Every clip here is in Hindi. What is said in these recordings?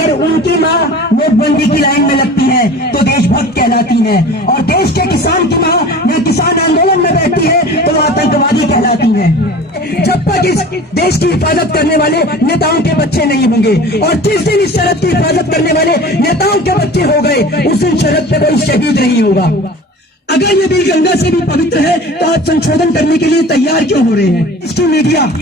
अगर उनकी माँ नोटबंदी की लाइन में लगती है तो देशभक्त कहलाती है, और देश के किसान की माँ या किसान आंदोलन में बैठती है तो वो आतंकवादी कहलाती है। जब तक इस देश की हिफाजत करने वाले नेताओं के बच्चे नहीं होंगे, और जिस दिन इस शरद की हिफाजत करने वाले नेताओं के बच्चे हो गए उस दिन शरद पे कोई शहीद नहीं होगा। अगर ये बिल गंगा से भी पवित्र है तो आप संशोधन करने के लिए तैयार क्यों हो रहे हैं? इसकी मीडिया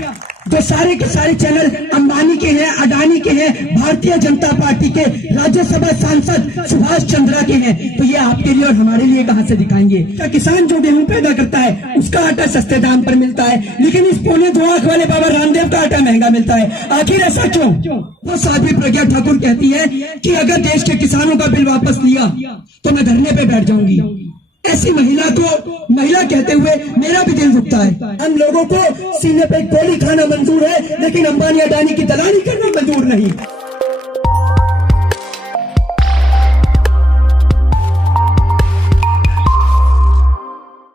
जो सारे के सारे चैनल अंबानी के हैं, अडानी के हैं, भारतीय जनता पार्टी के राज्यसभा सांसद सुभाष चंद्रा के हैं, तो ये आपके लिए और हमारे लिए कहां से दिखाएंगे? क्या किसान जो गेहूं पैदा करता है उसका आटा सस्ते दाम पर मिलता है, लेकिन इस पौने 2 आंख वाले बाबा रामदेव का आटा महंगा मिलता है? आखिर ऐसा क्यों? वो साध्वी प्रज्ञा ठाकुर कहती है कि अगर देश के किसानों का बिल वापस लिया तो मैं धरने पे बैठ जाऊंगी। ऐसी महिला को महिला कहते हुए मेरा भी दिल रुकता है। हम लोगों को सीने पे गोली खाना मंजूर है, लेकिन अंबानी अडानी की दलाली करना मंजूर नहीं।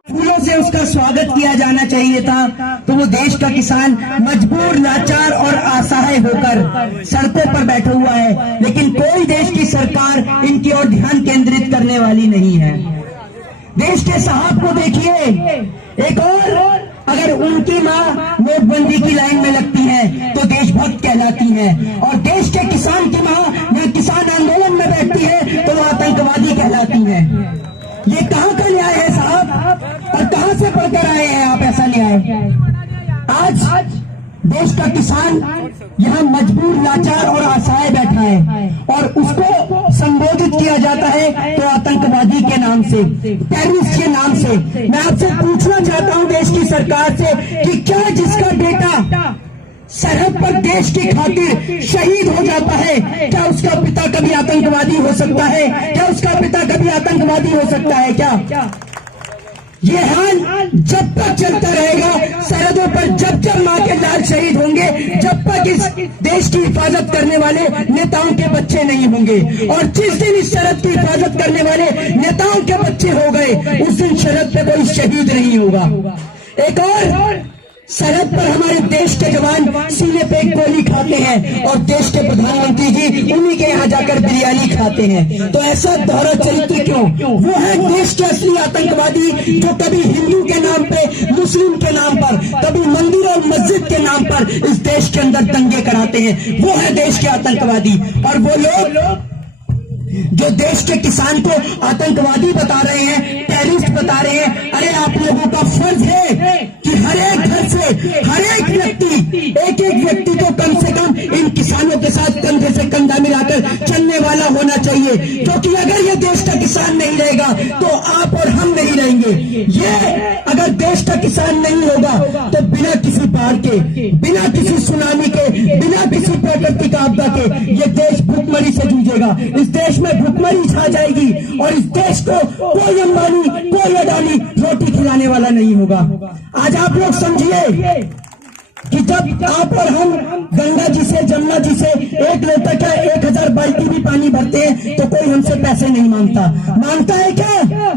फूलों से उसका स्वागत किया जाना चाहिए था, तो वो देश का किसान मजबूर, लाचार और असहाय होकर सड़कों पर बैठा हुआ है, लेकिन कोई देश की सरकार इनकी ओर ध्यान केंद्रित करने वाली नहीं है। देश के साहब को देखिए, एक और अगर उनकी माँ नोटबंदी की लाइन में लगती है तो देशभक्त कहलाती है, और देश के किसान की माँ या किसान आंदोलन में बैठती है तो वो आतंकवादी कहलाती है। ये कहाँ का न्याय है साहब, और कहाँ से पढ़कर आए हैं आप ऐसा न्याय? आज देश का किसान यहाँ मजबूर, लाचार और असहाय बैठा है, और उसको संबोधित किया जाता है तो आतंकवादी के नाम से, टेररिस्ट के नाम से। मैं आपसे पूछना चाहता हूँ देश की सरकार से कि क्या जिसका बेटा सरहद पर देश की खातिर शहीद हो जाता है, क्या उसका पिता कभी आतंकवादी हो सकता है? क्या उसका पिता कभी आतंकवादी हो सकता है? क्या ये हाल जब तक चलता रहेगा, सरहदों पर जब जब माँ के लाल शहीद होंगे, जब तक इस देश की हिफाजत करने वाले नेताओं के बच्चे नहीं होंगे, और जिस दिन इस सरहद की हिफाजत करने वाले नेताओं के बच्चे हो गए उस दिन सरहद पे कोई शहीद नहीं होगा। एक और सरहद पर हमारे देश के जवान सीने पे एक गोली खाते हैं, और देश के प्रधानमंत्री जी उन्हीं के यहाँ जाकर बिरयानी खाते हैं। तो ऐसा दोहरा चरित्र क्यों? वो है देश के असली आतंकवादी जो कभी हिंदू के नाम पे, मुस्लिम के नाम पर, कभी मंदिर और मस्जिद के नाम पर इस देश के अंदर दंगे कराते हैं। वो है देश के आतंकवादी। और वो लोग जो देश के किसान को आतंकवादी बता रहे हैं, टेररिस्ट बता रहे हैं, अरे आप लोगों का फर्ज है कि हर एक घर से हर एक व्यक्ति, एक एक व्यक्ति को कम से कम इन किसानों के साथ कंधे से कंधा मिलाकर चलने वाला होना चाहिए, क्योंकि अगर ये देश का किसान नहीं रहेगा तो आप और हम नहीं रहेंगे। ये अगर देश का किसान नहीं होगा तो बिना किसी बाढ़ के, बिना किसी सुनामी के, बिना किसी प्राकृतिक आपदा के ये देश भूखमरी से जूझेगा। इस देश में भूखमरी छा जाएगी, और इस देश को कोई अंबानी, कोई अडानी रोटी खिलाने वाला नहीं होगा। आज आप लोग समझिए कि जब आप और हम गंगा जी से, जमुना जी से 1 लोटा का 1000 बाल्टी भी पानी भरते हैं तो कोई हमसे पैसे नहीं मांगता। मांगता है क्या?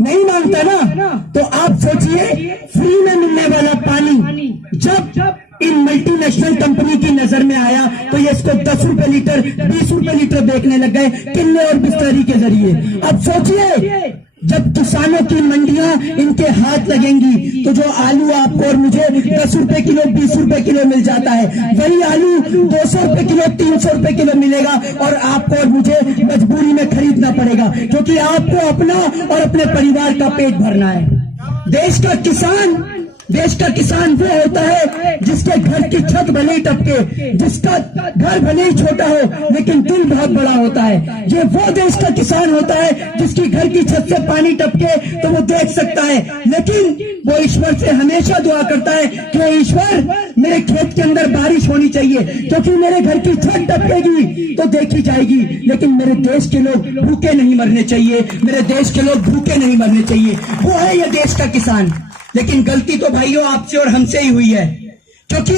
नहीं मांगता ना। तो आप सोचिए, फ्री में मिलने वाला पानी जब इन मल्टीनेशनल कंपनी की नजर में आया तो ये इसको 10 रुपए लीटर, 20 रुपए लीटर बेचने लग गए किन्ने और बिस्लरी के जरिए। अब सोचिए, जब किसानों की मंडियां इनके हाथ लगेंगी तो जो आलू आपको और मुझे 10 रुपए किलो, 20 रुपए किलो मिल जाता है, वही आलू 200 रुपए किलो, 300 रुपए किलो मिलेगा, और आपको और मुझे मजबूरी में खरीदना पड़ेगा, क्योंकि आपको अपना और अपने परिवार का पेट भरना है। देश का किसान वो होता है जिसके घर की छत भले ही टपके, जिसका घर भले ही छोटा हो लेकिन दिल बहुत बड़ा होता है। ये वो देश का किसान होता है जिसकी घर की छत से पानी टपके तो वो देख सकता है, लेकिन वो ईश्वर से हमेशा दुआ करता है कि ईश्वर मेरे खेत के अंदर बारिश होनी चाहिए, क्योंकि मेरे घर की छत टपकेगी तो देखी जाएगी, लेकिन मेरे देश के लोग भूखे नहीं मरने चाहिए, मेरे देश के लोग भूखे नहीं मरने चाहिए। वो है ये देश का किसान। लेकिन गलती तो भाइयों आपसे और हमसे ही हुई है, क्योंकि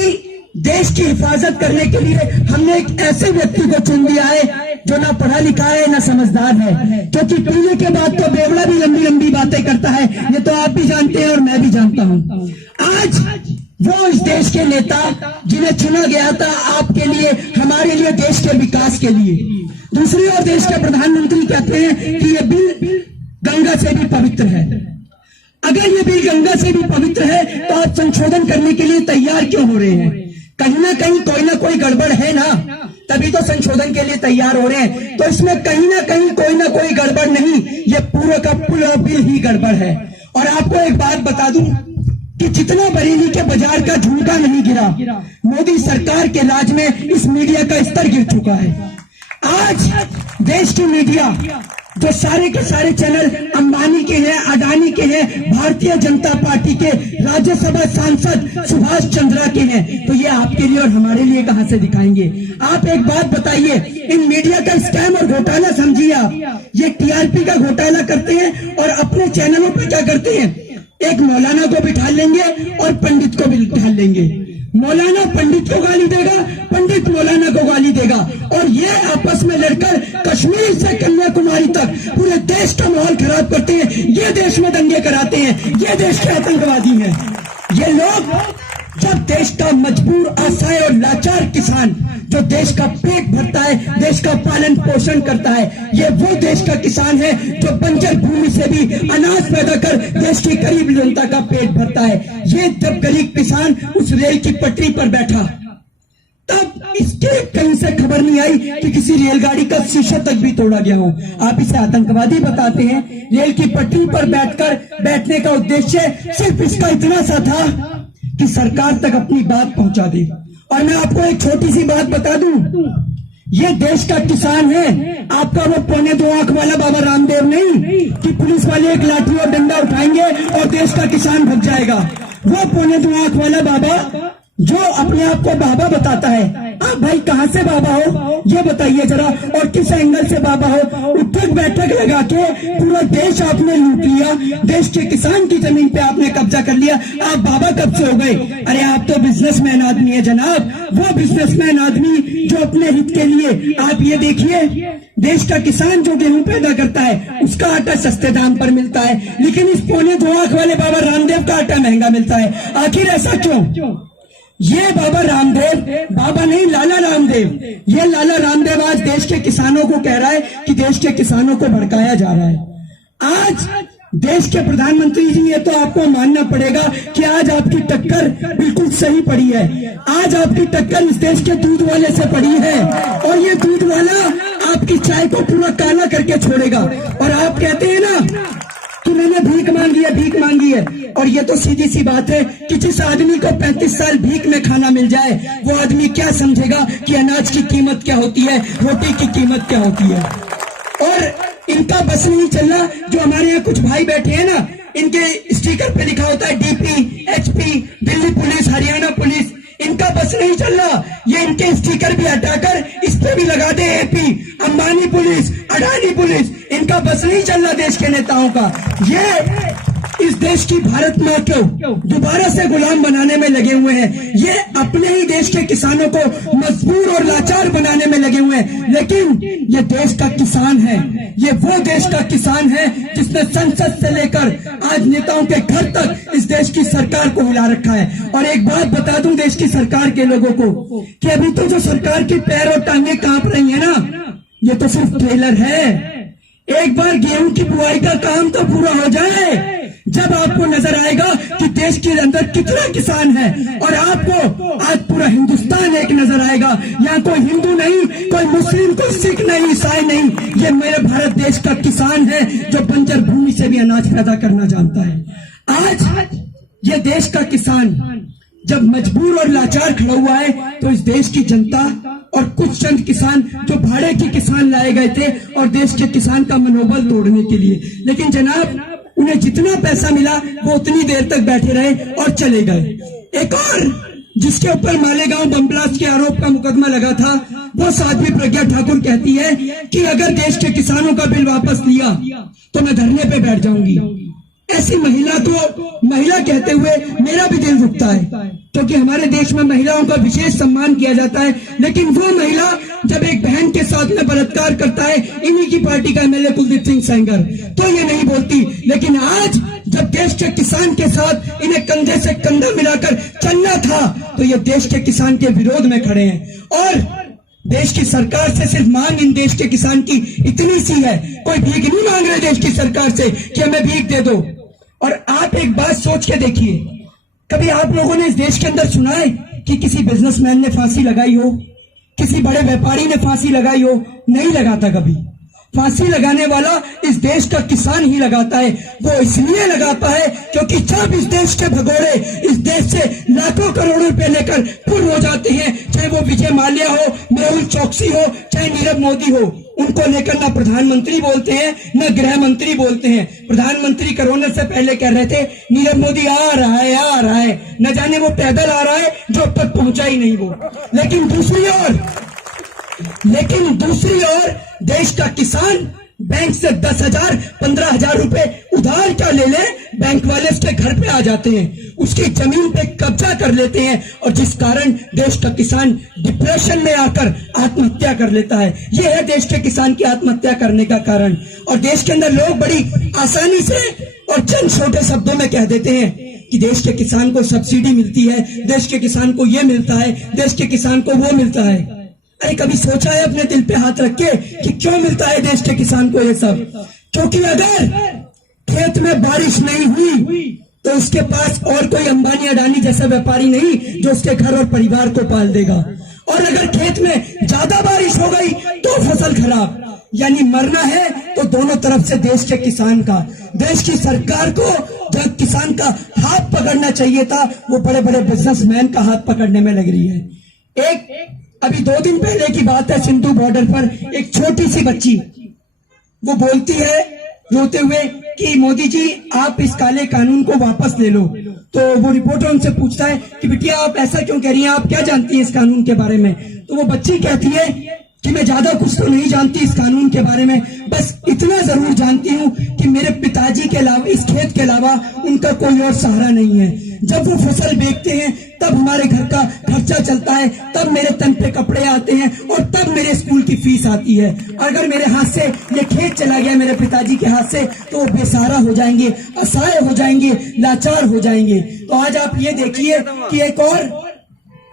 देश की हिफाजत करने के लिए हमने एक ऐसे व्यक्ति को चुन लिया है जो ना पढ़ा लिखा है ना समझदार है, क्योंकि पीने के बाद तो बेवड़ा भी लंबी लंबी बातें करता है। ये तो आप भी जानते हैं और मैं भी जानता हूं। आज वो इस देश के नेता जिन्हें चुना गया था आपके लिए, हमारे लिए, देश के विकास के लिए। दूसरी ओर देश के प्रधानमंत्री कहते हैं कि ये बिल गंगा से भी पवित्र है। अगर ये बिल गंगा से भी पवित्र है तो आप संशोधन करने के लिए तैयार क्यों हो रहे हैं? कहीं ना कोई गड़बड़ है ना, तभी तो संशोधन के लिए तैयार हो रहे हैं। तो इसमें कहीं ना कोई गड़बड़ नहीं, ये पूरा का पूरा बिल ही गड़बड़ है। और आपको एक बात बता दूं कि जितना बरेली के बाजार का झुमका नहीं गिरा, मोदी सरकार के राज में इस मीडिया का स्तर गिर चुका है। आज देश की मीडिया जो सारे के सारे चैनल अंबानी के हैं, अडानी के हैं, भारतीय जनता पार्टी के राज्यसभा सांसद सुभाष चंद्रा के हैं, तो ये आपके लिए और हमारे लिए कहां से दिखाएंगे? आप एक बात बताइए, इन मीडिया का स्कैम और घोटाला समझिए आप। ये टीआरपी का घोटाला करते हैं और अपने चैनलों पर क्या करते हैं, एक मौलाना को बिठा लेंगे और पंडित को भी बिठा लेंगे। मौलाना पंडित को गाली देगा, पंडित मौलाना को गाली देगा, और ये आपस में लड़कर कश्मीर से कन्याकुमारी तक पूरे देश का माहौल खराब करते हैं। ये देश में दंगे कराते हैं, ये देश के आतंकवादी हैं। ये लोग जब देश का मजबूर, असहाय और लाचार किसान जो देश का पेट भरता है, देश का पालन पोषण करता है, ये वो देश का किसान है जो बंजर भूमि से भी अनाज पैदा कर देश की गरीब जनता का पेट भरता है। ये जब गरीब किसान उस रेल की पटरी पर बैठा, तब इसके कहीं से खबर नहीं आई कि किसी रेलगाड़ी का शीशा तक भी तोड़ा गया हो। आप इसे आतंकवादी बताते हैं। रेल की पटरी पर बैठने का उद्देश्य सिर्फ इसका इतना सा था कि सरकार तक अपनी बात पहुंचा दे। और मैं आपको एक छोटी सी बात बता दूं, ये देश का किसान है, आपका वो 2.25 आंख वाला बाबा रामदेव नहीं कि पुलिस वाले एक लाठी और डंडा उठाएंगे और देश का किसान भग जाएगा। वो 2.25 आंख वाला बाबा जो अपने आप को बाबा बताता है, आप भाई कहां से बाबा हो ये बताइए जरा, और किस एंगल से बाबा हो? उठक बैठक लगा के पूरा देश आपने लूट लिया, देश के किसान की जमीन पे आपने कब्जा कर लिया, आप बाबा कब से हो गए? अरे आप तो बिजनेसमैन आदमी है जनाब, वो बिजनेसमैन आदमी जो अपने हित के लिए, आप ये देखिए, देश का किसान जो गेहूं पैदा करता है उसका आटा सस्ते दाम पर मिलता है, लेकिन इस 2.25 आंख वाले बाबा रामदेव का आटा महंगा मिलता है। आखिर ऐसा क्यों? ये बाबा रामदेव, बाबा नहीं लाला रामदेव, ये लाला रामदेव आज देश के किसानों को कह रहा है कि देश के किसानों को भड़काया जा रहा है। आज देश के प्रधानमंत्री जी, ये तो आपको मानना पड़ेगा कि आज आपकी टक्कर बिल्कुल सही पड़ी है। आज आपकी टक्कर इस देश के दूध वाले से पड़ी है, और ये दूध वाला आपकी चाय को पूरा काला करके छोड़ेगा। और आप कहते हैं ना कि मैंने भीख मांगी है, और ये तो सीधी सी बात है कि जिस आदमी को 35 साल भीख में खाना मिल जाए, वो आदमी क्या समझेगा कि अनाज की कीमत क्या होती है, रोटी की कीमत क्या होती है। और इनका बस नहीं चल रहा, जो हमारे यहाँ कुछ भाई बैठे हैं ना, इनके स्टिकर पे लिखा होता है DP, HP, Delhi police, Haryana police, इनका बस नहीं चल रहा। ये इनके स्टिकर भी हटाकर इस पे भी लगा दे AP, Ambani police, Adani police, इनका बस नहीं चल रहा देश के नेताओं का। ये इस देश की भारत मां को दोबारा से गुलाम बनाने में लगे हुए हैं। ये अपने ही देश के किसानों को मजबूर और लाचार बनाने में लगे हुए हैं। लेकिन ये देश का किसान है, ये वो देश का किसान है जिसने संसद से लेकर आज नेताओं के घर तक इस देश की सरकार को हिला रखा है। और एक बात बता दूं देश की सरकार के लोगों को कि अभी तो जो सरकार की पैर और टांगे कांप रही है ना, ये तो सिर्फ ट्रेलर है। एक बार गेहूं की बुआई का काम तो पूरा हो जाए, जब आपको नजर आएगा कि देश के अंदर कितना किसान है, और आपको आज पूरा हिंदुस्तान एक नजर आएगा। यहाँ कोई हिंदू नहीं, कोई मुस्लिम, कोई सिख नहीं, ईसाई नहीं, ये मेरे भारत देश का किसान है जो बंजर भूमि से भी अनाज पैदा करना जानता है। आज ये देश का किसान जब मजबूर और लाचार खड़ा हुआ है, तो इस देश की जनता और कुछ चंद किसान जो भाड़े के किसान लाए गए थे और देश के किसान का मनोबल तोड़ने के लिए, लेकिन जनाब उन्हें जितना पैसा मिला वो उतनी देर तक बैठे रहे और चले गए। एक और जिसके ऊपर मालेगांव बम ब्लास्ट के आरोप का मुकदमा लगा था, वो साध्वी प्रज्ञा ठाकुर कहती है कि अगर देश के किसानों का बिल वापस लिया तो मैं धरने पे बैठ जाऊंगी। ऐसी महिला को महिला कहते हुए मेरा भी दिल रुकता है, क्योंकि हमारे देश में महिलाओं का विशेष सम्मान किया जाता है। लेकिन वो महिला जब एक बहन के साथ में बलात्कार करता है, इन्हीं की पार्टी का एमएलए कुलदीप सिंह सेंगर, तो ये नहीं बोलती। लेकिन आज जब देश के किसान के साथ इन्हें कंधे से कंधा मिलाकर चलना था, तो ये देश के किसान के विरोध में खड़े हैं। और देश की सरकार से सिर्फ मांग इन देश के किसान की इतनी सी है, कोई भीख नहीं मांग रहे देश की सरकार से कि हमें भीख दे दो। और आप एक बात सोच के देखिए, कभी आप लोगों ने इस देश के अंदर सुना है कि किसी बिजनेसमैन ने फांसी लगाई हो, किसी बड़े व्यापारी ने फांसी लगाई हो? नहीं लगाता कभी। फांसी लगाने वाला इस देश का किसान ही लगाता है। वो इसलिए लगाता है क्योंकि जब इस देश के भगोड़े इस देश से लाखों करोड़ों रुपए लेकर फुर हो जाते हैं, चाहे वो विजय माल्या हो, मेहुल चौकसी हो, चाहे नीरव मोदी हो, उनको लेकर ना प्रधानमंत्री बोलते हैं ना गृह मंत्री बोलते हैं। प्रधानमंत्री कोरोना से पहले कह रहे थे नीरव मोदी आ रहा है, न जाने वो पैदल आ रहा है जो अब तक पहुंचा ही नहीं वो। लेकिन दूसरी ओर देश का किसान बैंक से 10,000 15,000 रुपए उधार का ले ले, बैंक वाले उसके घर पे आ जाते हैं, उसकी जमीन पे कब्जा कर लेते हैं, और जिस कारण देश का किसान डिप्रेशन में आकर आत्महत्या कर लेता है। यह है देश के किसान की आत्महत्या करने का कारण। और देश के अंदर लोग बड़ी आसानी से और चंद छोटे शब्दों में कह देते हैं कि देश के किसान को सब्सिडी मिलती है, देश के किसान को ये मिलता है, देश के किसान को वो मिलता है। अरे कभी सोचा है अपने दिल पे हाथ रख के कि क्यों मिलता है देश के किसान को ये सब? क्योंकि अगर खेत में बारिश नहीं हुई तो उसके पास और कोई अंबानी अडानी जैसा व्यापारी नहीं जो उसके घर और परिवार को पाल देगा। और अगर खेत में ज्यादा बारिश हो गई तो फसल खराब, यानी मरना है तो दोनों तरफ से देश के किसान का। देश की सरकार को जो किसान का हाथ पकड़ना चाहिए था, वो बड़े बड़े बिजनेसमैन का हाथ पकड़ने में लग रही है। अभी 2 दिन पहले की बात है, सिंधु बॉर्डर पर एक छोटी सी बच्ची वो बोलती है रोते हुए कि मोदी जी आप इस काले कानून को वापस ले लो। तो वो रिपोर्टर उनसे पूछता है कि बिटिया आप ऐसा क्यों कह रही हैं, आप क्या जानती हैं इस कानून के बारे में? तो वो बच्ची कहती है कि मैं ज्यादा कुछ तो नहीं जानती इस कानून के बारे में, बस इतना जरूर जानती हूँ कि मेरे पिताजी के अलावा इस खेत के अलावा उनका कोई और सहारा नहीं है। जब वो फसल बेचते हैं तब हमारे घर का खर्चा चलता है, तब मेरे तन पे कपड़े आते हैं और तब मेरे स्कूल की फीस आती है। अगर मेरे हाथ से ये खेत चला गया मेरे पिताजी के हाथ से तो वो बेसहारा हो जाएंगे, असहाय हो जाएंगे, लाचार हो जाएंगे। तो आज आप ये देखिए कि एक और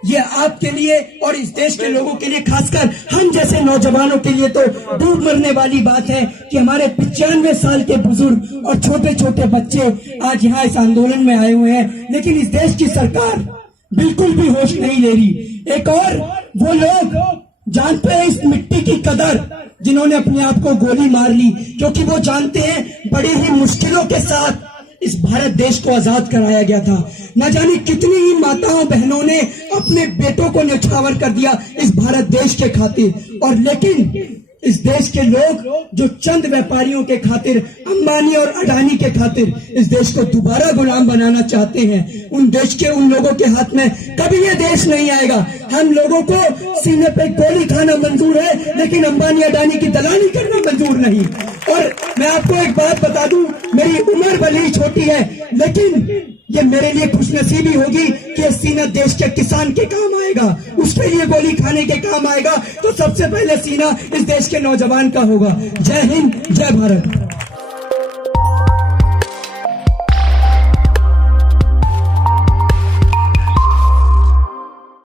ये आपके लिए और इस देश के लोगों के लिए, खासकर हम जैसे नौजवानों के लिए तो डूब मरने वाली बात है कि हमारे 95 साल के बुजुर्ग और छोटे छोटे बच्चे आज यहाँ इस आंदोलन में आए हुए हैं, लेकिन इस देश की सरकार बिल्कुल भी होश नहीं ले रही। एक और वो लोग जानते हैं इस मिट्टी की कदर जिन्होंने अपने आप को गोली मार ली, क्योंकि वो जानते हैं बड़ी ही मुश्किलों के साथ इस भारत देश को आजाद कराया गया था। न जाने कितनी ही माताओं बहनों ने अपने बेटों को न्यौछावर कर दिया इस भारत देश के खातिर। और लेकिन इस देश के लोग जो चंद व्यापारियों के खातिर, अंबानी और अडानी के खातिर इस देश को दोबारा गुलाम बनाना चाहते हैं, उन देश के उन लोगों के हाथ में कभी ये देश नहीं आएगा। हम लोगों को सीने पे गोली खाना मंजूर है, लेकिन अंबानी अडानी की दलाली करना मंजूर नहीं। और मैं आपको एक बात बता दूं, मेरी उम्र भले ही छोटी है, लेकिन ये मेरे लिए खुशनसीबी होगी कि सीना देश के किसान के काम आएगा, उसके लिए गोली खाने के काम आएगा, तो सबसे पहले सीना इस देश के नौजवान का होगा। जय हिंद, जय भारत।